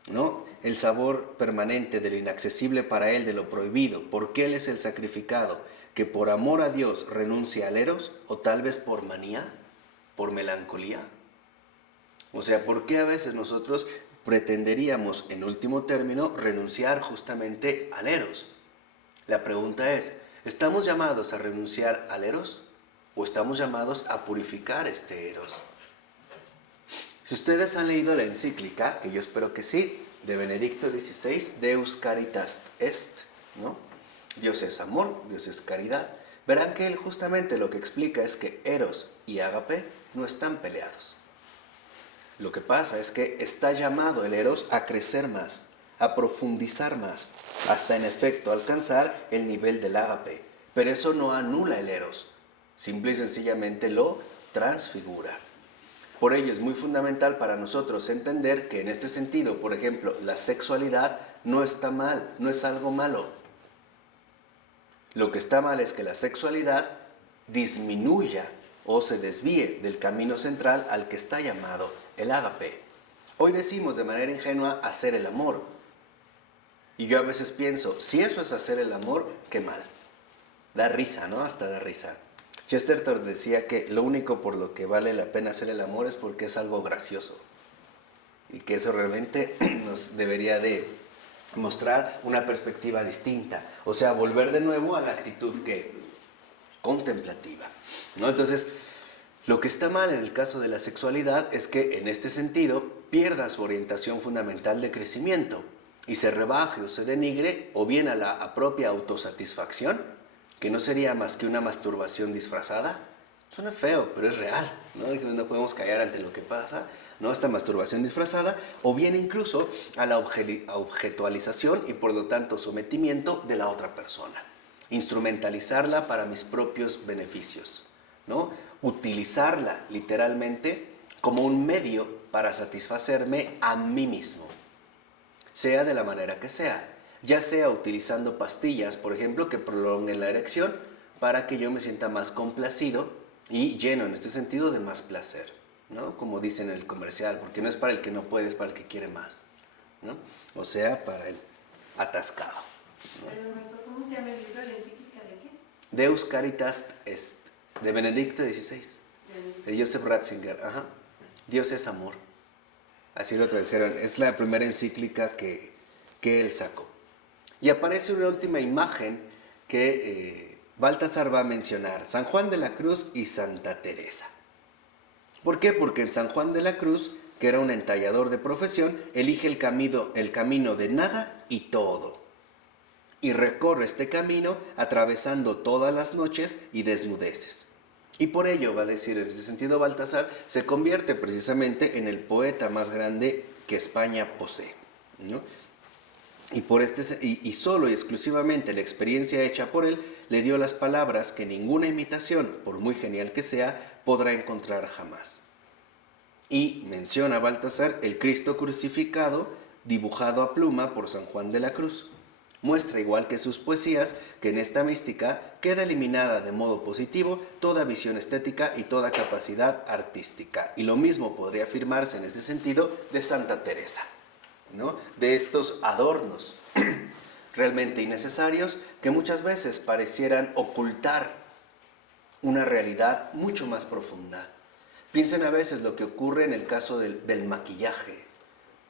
¿no? El sabor permanente de lo inaccesible para él, de lo prohibido, porque él es el sacrificado, que por amor a Dios renuncia al eros, o tal vez por manía, por melancolía. O sea, ¿por qué a veces nosotros pretenderíamos, en último término, renunciar justamente al eros? La pregunta es, ¿estamos llamados a renunciar al eros o estamos llamados a purificar este eros? Si ustedes han leído la encíclica, que yo espero que sí, de Benedicto XVI, Deus Caritas Est, ¿no? Dios es amor, Dios es caridad. Verán que él justamente lo que explica es que eros y ágape no están peleados. Lo que pasa es que está llamado el eros a crecer más, a profundizar más, hasta en efecto alcanzar el nivel del ágape. Pero eso no anula el eros, simple y sencillamente lo transfigura. Por ello es muy fundamental para nosotros entender que en este sentido, por ejemplo, la sexualidad no está mal, no es algo malo. Lo que está mal es que la sexualidad disminuya o se desvíe del camino central al que está llamado el ágape. Hoy decimos de manera ingenua hacer el amor. Y yo a veces pienso, si eso es hacer el amor, qué mal. Da risa, ¿no? Hasta da risa. Chesterton decía que lo único por lo que vale la pena hacer el amor es porque es algo gracioso. Y que eso realmente nos debería de mostrar una perspectiva distinta. O sea, volver de nuevo a la actitud que contemplativa, ¿no? Entonces, Lo que está mal en el caso de la sexualidad es que en este sentido pierda su orientación fundamental de crecimiento y se rebaje o se denigre o bien a la propia autosatisfacción, que no sería más que una masturbación disfrazada. Suena feo, pero es real, ¿no? No podemos callar ante lo que pasa, ¿no? Esta masturbación disfrazada, o bien incluso a la objetualización y por lo tanto sometimiento de la otra persona. Instrumentalizarla para mis propios beneficios, ¿no? Utilizarla literalmente como un medio para satisfacerme a mí mismo, sea de la manera que sea, ya sea utilizando pastillas, por ejemplo, que prolonguen la erección para que yo me sienta más complacido y lleno en este sentido de más placer, ¿no? Como dicen en el comercial, porque no es para el que no puede, es para el que quiere más, ¿no? O sea, para el atascado, ¿no? Pero, ¿cómo se llama el libro? ¿La encíclica de qué? Deus Caritas Est, de Benedicto XVI, de Joseph Ratzinger. Ajá. Dios es amor. Así lo tradujeron. Es la primera encíclica que él sacó. Y aparece una última imagen que Baltasar va a mencionar: San Juan de la Cruz y Santa Teresa. ¿Por qué? Porque en San Juan de la Cruz, que era un entallador de profesión, elige el camino de nada y todo. Y recorre este camino atravesando todas las noches y desnudeces. Y por ello, va a decir en ese sentido Baltasar, se convierte precisamente en el poeta más grande que España posee, ¿no? Y solo y exclusivamente la experiencia hecha por él le dio las palabras que ninguna imitación, por muy genial que sea, podrá encontrar jamás. Y menciona Baltasar el Cristo crucificado dibujado a pluma por San Juan de la Cruz. Muestra, igual que sus poesías, que en esta mística queda eliminada de modo positivo toda visión estética y toda capacidad artística. Y lo mismo podría afirmarse en este sentido de Santa Teresa, ¿no? De estos adornos realmente innecesarios que muchas veces parecieran ocultar una realidad mucho más profunda. Piensen a veces lo que ocurre en el caso del maquillaje,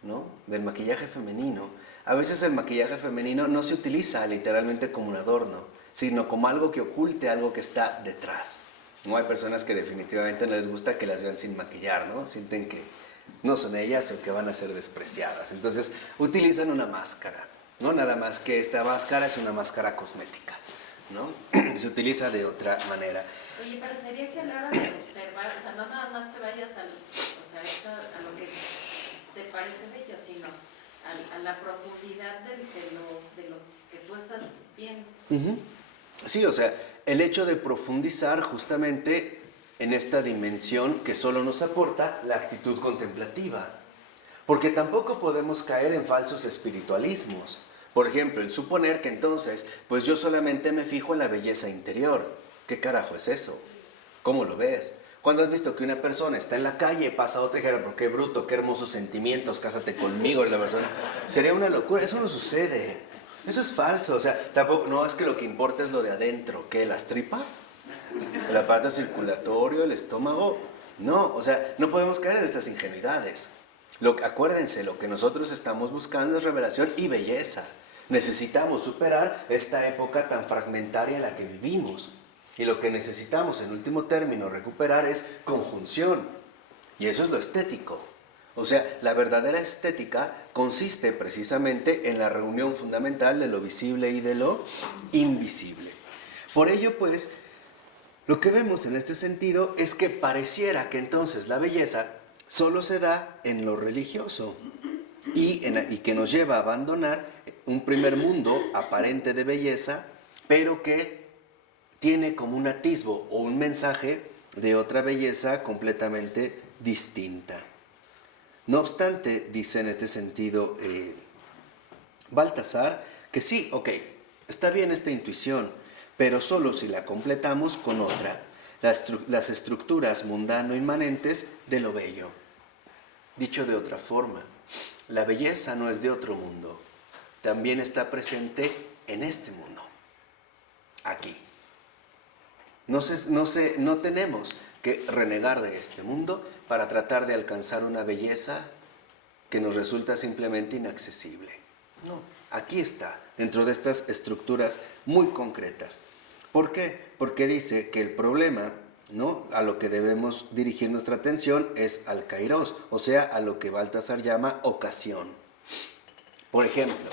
¿no? Del maquillaje femenino. A veces el maquillaje femenino no se utiliza literalmente como un adorno, sino como algo que oculte algo que está detrás, ¿no? Hay personas que definitivamente no les gusta que las vean sin maquillar, ¿no? Sienten que no son ellas o que van a ser despreciadas. Entonces utilizan una máscara, ¿no? Nada más que esta máscara es una máscara cosmética, ¿no? Se utiliza de otra manera. Oye, parecería que a la hora de observar, o sea, no nada más te vayas a lo que te parece bello, sino a la profundidad de lo que tú estás viendo. Uh-huh. Sí, o sea, el hecho de profundizar justamente en esta dimensión que solo nos aporta la actitud contemplativa. Porque tampoco podemos caer en falsos espiritualismos. Por ejemplo, el suponer que entonces, pues yo solamente me fijo en la belleza interior. ¿Qué carajo es eso? ¿Cómo lo ves? ¿Cuándo has visto que una persona está en la calle, pasa a otra y dijera, pero qué bruto, qué hermosos sentimientos, cásate conmigo? Y la persona, sería una locura. Eso no sucede. Eso es falso. O sea, tampoco, no es que lo que importa es lo de adentro. ¿Qué? ¿Las tripas? ¿El aparato circulatorio? ¿El estómago? No, o sea, no podemos caer en estas ingenuidades. Acuérdense, lo que nosotros estamos buscando es revelación y belleza. Necesitamos superar esta época tan fragmentaria en la que vivimos. Y lo que necesitamos, en último término, recuperar es conjunción. Y eso es lo estético. O sea, la verdadera estética consiste precisamente en la reunión fundamental de lo visible y de lo invisible. Por ello, pues, lo que vemos en este sentido es que pareciera que entonces la belleza solo se da en lo religioso y que nos lleva a abandonar un primer mundo aparente de belleza, pero que tiene como un atisbo o un mensaje de otra belleza completamente distinta. No obstante, dice en este sentido Baltasar, que sí, ok, está bien esta intuición, pero solo si la completamos con otra, las estructuras mundano-inmanentes de lo bello. Dicho de otra forma, la belleza no es de otro mundo, también está presente en este mundo, aquí. No tenemos que renegar de este mundo para tratar de alcanzar una belleza que nos resulta simplemente inaccesible. No, aquí está, dentro de estas estructuras muy concretas. ¿Por qué? Porque dice que el problema ¿no? A lo que debemos dirigir nuestra atención es al kairos, o sea, a lo que Baltasar llama ocasión. Por ejemplo,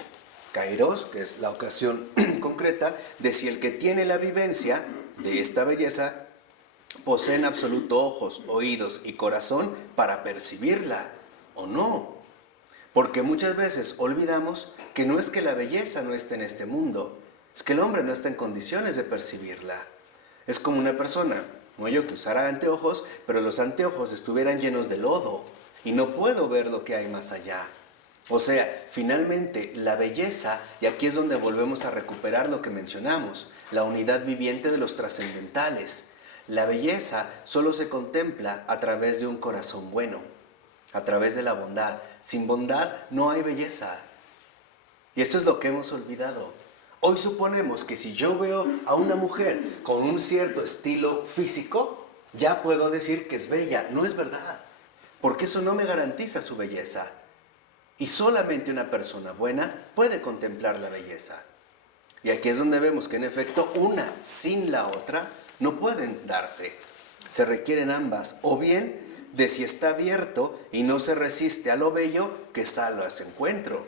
kairos, que es la ocasión concreta de si el que tiene la vivencia de esta belleza posee en absoluto ojos, oídos y corazón para percibirla o no. Porque muchas veces olvidamos que no es que la belleza no esté en este mundo, es que el hombre no está en condiciones de percibirla. Es como una persona, como yo, que usara anteojos, pero los anteojos estuvieran llenos de lodo y no puedo ver lo que hay más allá. O sea, finalmente la belleza, y aquí es donde volvemos a recuperar lo que mencionamos, la unidad viviente de los trascendentales. La belleza solo se contempla a través de un corazón bueno, a través de la bondad. Sin bondad no hay belleza. Y esto es lo que hemos olvidado. Hoy suponemos que si yo veo a una mujer con un cierto estilo físico, ya puedo decir que es bella. No es verdad, porque eso no me garantiza su belleza. Y solamente una persona buena puede contemplar la belleza. Y aquí es donde vemos que en efecto una sin la otra no pueden darse. Se requieren ambas, o bien de si está abierto y no se resiste a lo bello, que salga a ese encuentro.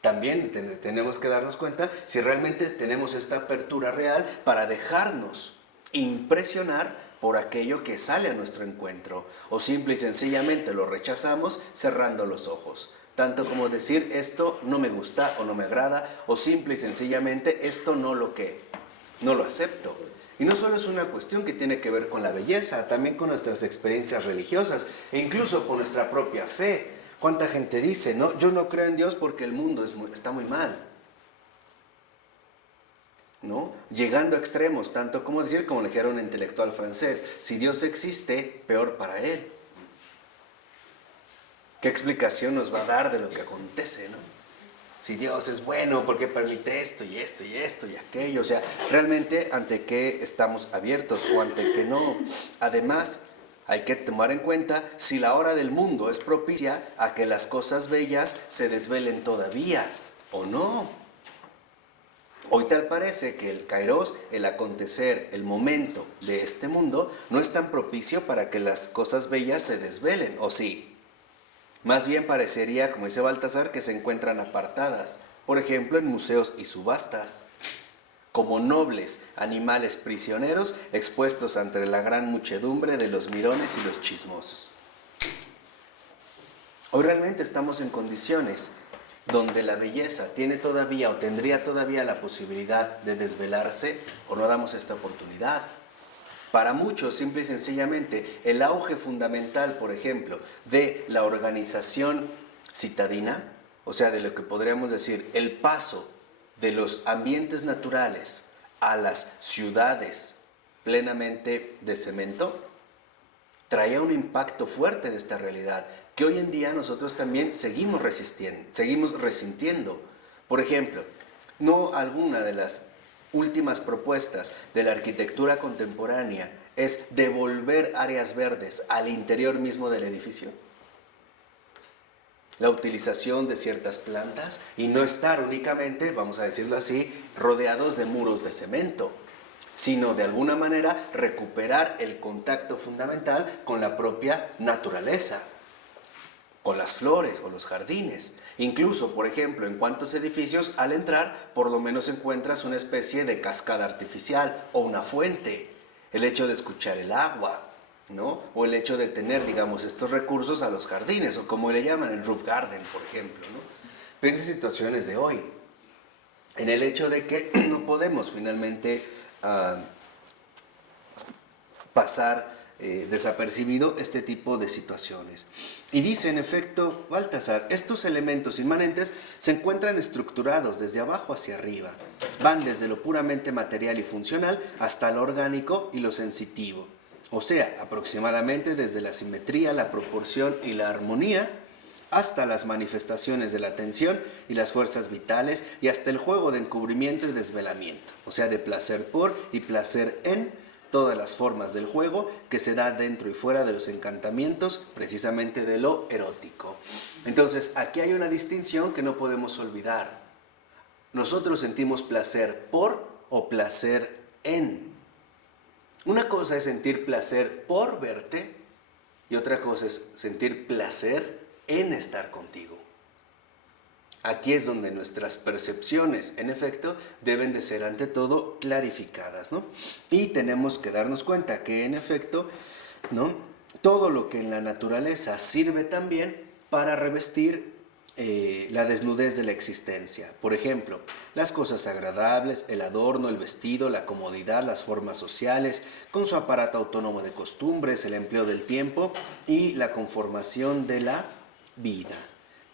También tenemos que darnos cuenta si realmente tenemos esta apertura real para dejarnos impresionar por aquello que sale a nuestro encuentro, o simple y sencillamente lo rechazamos cerrando los ojos. Tanto como decir esto no me gusta o no me agrada, o simple y sencillamente esto no lo acepto. Y no solo es una cuestión que tiene que ver con la belleza, también con nuestras experiencias religiosas e incluso con nuestra propia fe. ¿Cuánta gente dice, no, yo no creo en Dios porque el mundo está muy mal? ¿No? Llegando a extremos, tanto como decir, como le dijera un intelectual francés, si Dios existe, peor para él. ¿Qué explicación nos va a dar de lo que acontece, no? Si Dios es bueno, ¿por qué permite esto y esto y esto y aquello? O sea, realmente ante qué estamos abiertos o ante qué no. Además, hay que tomar en cuenta si la hora del mundo es propicia a que las cosas bellas se desvelen todavía o no. Hoy tal parece que el kairos, el acontecer, el momento de este mundo no es tan propicio para que las cosas bellas se desvelen, ¿o sí? Más bien parecería, como dice Baltasar, que se encuentran apartadas, por ejemplo en museos y subastas, como nobles animales prisioneros expuestos ante la gran muchedumbre de los mirones y los chismosos. Hoy realmente estamos en condiciones donde la belleza tiene todavía o tendría todavía la posibilidad de desvelarse, o no damos esta oportunidad. Para muchos, simple y sencillamente, el auge fundamental, por ejemplo, de la organización citadina, o sea, de lo que podríamos decir, el paso de los ambientes naturales a las ciudades plenamente de cemento, traía un impacto fuerte en esta realidad, que hoy en día nosotros también seguimos resintiendo. Por ejemplo, no alguna de las últimas propuestas de la arquitectura contemporánea es devolver áreas verdes al interior mismo del edificio. La utilización de ciertas plantas y no estar únicamente, vamos a decirlo así, rodeados de muros de cemento, sino de alguna manera recuperar el contacto fundamental con la propia naturaleza, con las flores o los jardines. Incluso, por ejemplo, en cuantos edificios al entrar, por lo menos encuentras una especie de cascada artificial o una fuente. El hecho de escuchar el agua, ¿no? O el hecho de tener, digamos, estos recursos a los jardines, o como le llaman el roof garden, por ejemplo, ¿no? Piensa en situaciones de hoy, en el hecho de que no podemos finalmente pasar desapercibido este tipo de situaciones. Y dice en efecto Baltasar, estos elementos inmanentes se encuentran estructurados desde abajo hacia arriba, van desde lo puramente material y funcional hasta lo orgánico y lo sensitivo, o sea, aproximadamente desde la simetría, la proporción y la armonía, hasta las manifestaciones de la tensión y las fuerzas vitales, y hasta el juego de encubrimiento y desvelamiento, o sea, de placer por y placer en, todas las formas del juego que se da dentro y fuera de los encantamientos, precisamente de lo erótico. Entonces, aquí hay una distinción que no podemos olvidar. Nosotros sentimos placer por o placer en. Una cosa es sentir placer por verte y otra cosa es sentir placer en estar contigo. Aquí es donde nuestras percepciones, en efecto, deben de ser ante todo clarificadas, ¿no? Y tenemos que darnos cuenta que, en efecto, ¿no?, todo lo que en la naturaleza sirve también para revestir la desnudez de la existencia. Por ejemplo, las cosas agradables, el adorno, el vestido, la comodidad, las formas sociales, con su aparato autónomo de costumbres, el empleo del tiempo y la conformación de la vida.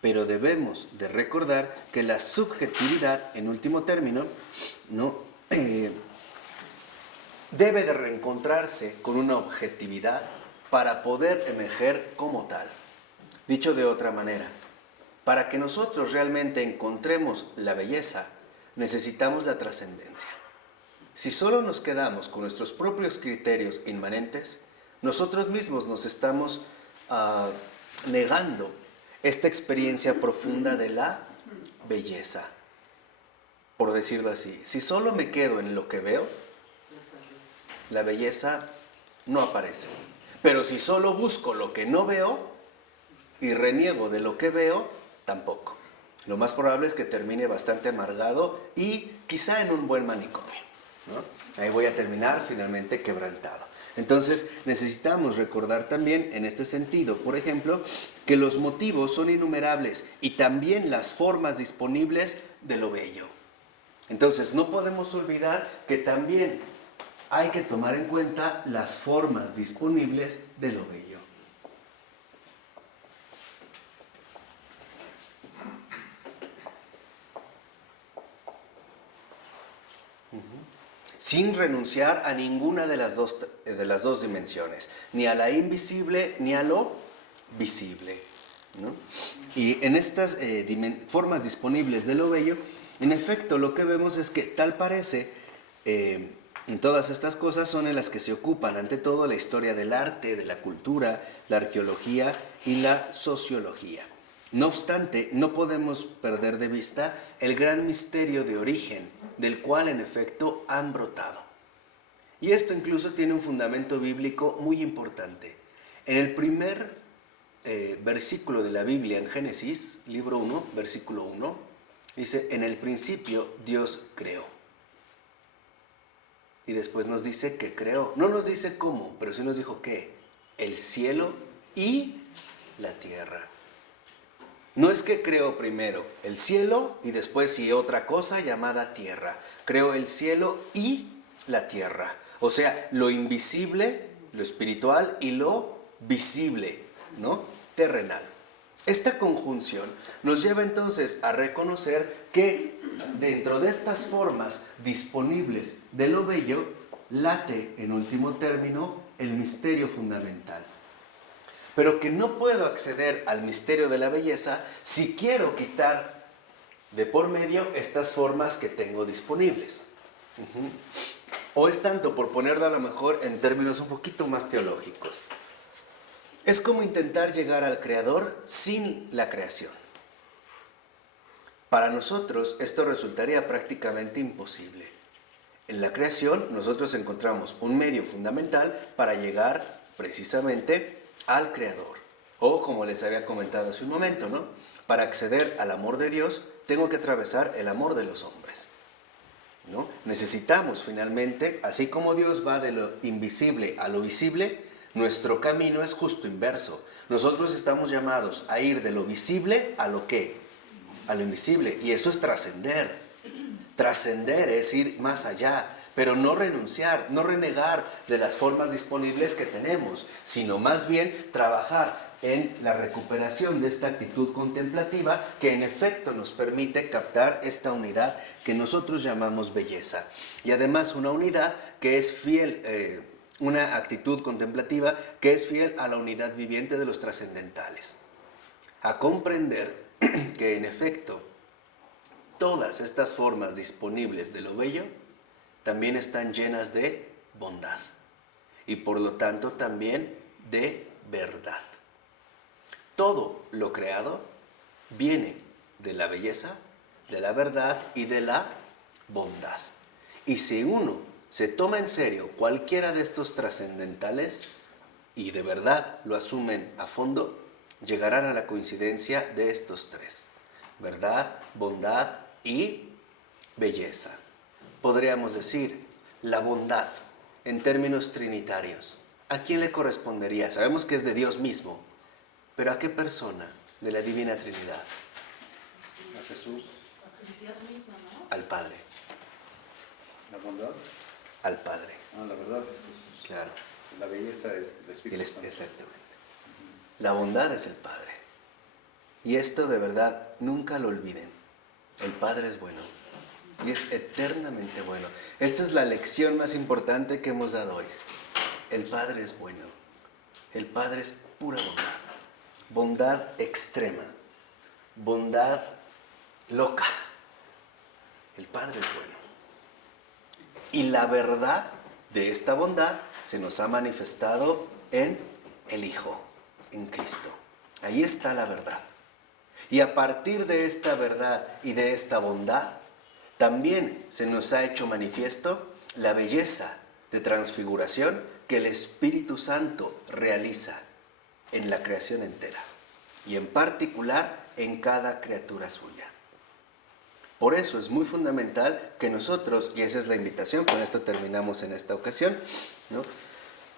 Pero debemos de recordar que la subjetividad, en último término, ¿no?, debe de reencontrarse con una objetividad para poder emerger como tal. Dicho de otra manera, para que nosotros realmente encontremos la belleza, necesitamos la trascendencia. Si solo nos quedamos con nuestros propios criterios inmanentes, nosotros mismos nos estamos negando esta experiencia profunda de la belleza. Por decirlo así, si solo me quedo en lo que veo, la belleza no aparece. Pero si solo busco lo que no veo y reniego de lo que veo, tampoco. Lo más probable es que termine bastante amargado y quizá en un buen manicomio, ¿no? Ahí voy a terminar finalmente quebrantado. Entonces necesitamos recordar también en este sentido, por ejemplo, que los motivos son innumerables y también las formas disponibles de lo bello. Entonces no podemos olvidar que también hay que tomar en cuenta las formas disponibles de lo bello. Sin renunciar a ninguna de las dos dimensiones, ni a la invisible ni a lo visible, ¿no? Y en estas formas disponibles de lo bello, en efecto, lo que vemos es que tal parece, en todas estas cosas son en las que se ocupan, ante todo, la historia del arte, de la cultura, la arqueología y la sociología. No obstante, no podemos perder de vista el gran misterio de origen, del cual en efecto han brotado. Y esto incluso tiene un fundamento bíblico muy importante. En el primer versículo de la Biblia, en Génesis, libro 1, versículo 1, dice: en el principio Dios creó. Y después nos dice que creó. No nos dice cómo, pero sí nos dijo qué: el cielo y la tierra. No es que creó primero el cielo y después sí otra cosa llamada tierra. Creó el cielo y la tierra. O sea, lo invisible, lo espiritual y lo visible, ¿no?, terrenal. Esta conjunción nos lleva entonces a reconocer que dentro de estas formas disponibles de lo bello late, en último término, el misterio fundamental. Pero que no puedo acceder al misterio de la belleza si quiero quitar de por medio estas formas que tengo disponibles. O es tanto, por ponerlo a lo mejor en términos un poquito más teológicos, es como intentar llegar al Creador sin la creación. Para nosotros esto resultaría prácticamente imposible. En la creación nosotros encontramos un medio fundamental para llegar precisamente al Creador. O como les había comentado hace un momento, ¿no?, para acceder al amor de Dios tengo que atravesar el amor de los hombres, ¿no? Necesitamos finalmente, así como Dios va de lo invisible a lo visible, nuestro camino es justo inverso. Nosotros estamos llamados a ir de lo visible a lo ¿qué? A lo invisible. Y eso es trascender. Trascender es ir más allá, pero no renunciar, no renegar de las formas disponibles que tenemos, sino más bien trabajar en la recuperación de esta actitud contemplativa que en efecto nos permite captar esta unidad que nosotros llamamos belleza. Y además una unidad que es fiel, una actitud contemplativa que es fiel a la unidad viviente de los trascendentales. A comprender que en efecto todas estas formas disponibles de lo bello también están llenas de bondad y por lo tanto también de verdad. Todo lo creado viene de la belleza, de la verdad y de la bondad. Y si uno se toma en serio cualquiera de estos trascendentales y de verdad lo asumen a fondo, llegarán a la coincidencia de estos tres: verdad, bondad y belleza. Podríamos decir, la bondad, en términos trinitarios, ¿a quién le correspondería? Sabemos que es de Dios mismo, pero ¿a qué persona de la Divina Trinidad? A Jesús. Dios mismo, ¿no? Al Padre. La bondad. Al Padre, La verdad es Jesús. claro. La belleza es el Espíritu Santo. Exactamente. La bondad es el Padre. Y esto de verdad nunca lo olviden. El Padre es bueno y es eternamente bueno. Esta es la lección más importante que hemos dado hoy. El Padre es bueno. El Padre es pura bondad. Bondad extrema. Bondad loca. El Padre es bueno. Y la verdad de esta bondad se nos ha manifestado en el Hijo, en Cristo. Ahí está la verdad. Y a partir de esta verdad y de esta bondad, también se nos ha hecho manifiesto la belleza de transfiguración que el Espíritu Santo realiza en la creación entera y en particular en cada criatura suya. Por eso es muy fundamental que nosotros, y esa es la invitación, con esto terminamos en esta ocasión, ¿no?,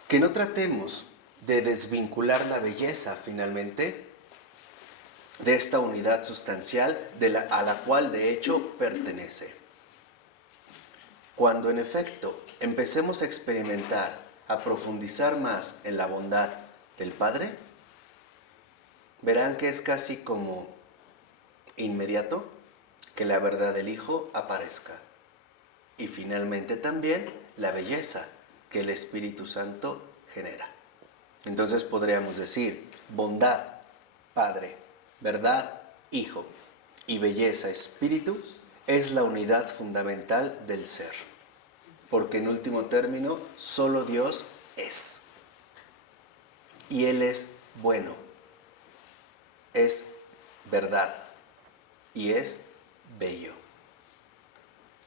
que no tratemos de desvincular la belleza finalmente de esta unidad sustancial a la cual de hecho pertenece. Cuando en efecto empecemos a experimentar, a profundizar más en la bondad del Padre, verán que es casi como inmediato que la verdad del Hijo aparezca. Y finalmente también la belleza que el Espíritu Santo genera. Entonces podríamos decir, bondad, Padre, verdad, Hijo, y belleza, Espíritu, es la unidad fundamental del ser. Porque en último término, solo Dios es. Y Él es bueno, es verdad y es bello.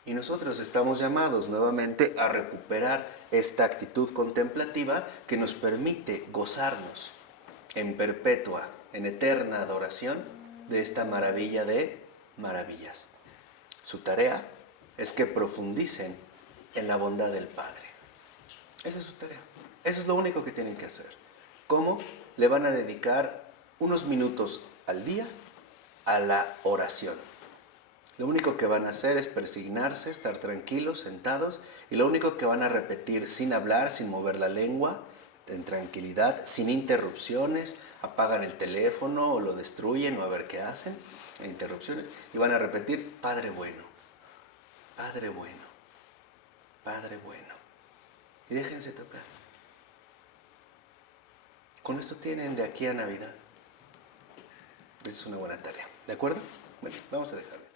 Y nosotros estamos llamados nuevamente a recuperar esta actitud contemplativa que nos permite gozarnos en perpetua, en eterna adoración de esta maravilla de maravillas. Su tarea es que profundicen en la bondad del Padre. Esa es su tarea. Eso es lo único que tienen que hacer. ¿Cómo? Le van a dedicar unos minutos al día a la oración. Lo único que van a hacer es persignarse, estar tranquilos, sentados, y lo único que van a repetir sin hablar, sin mover la lengua, en tranquilidad, sin interrupciones, apagan el teléfono o lo destruyen o a ver qué hacen, interrupciones, y van a repetir, Padre bueno, Padre bueno, Padre bueno. Y déjense tocar. Con esto tienen de aquí a Navidad. Es una buena tarea, ¿de acuerdo? Bueno, vamos a dejarlo.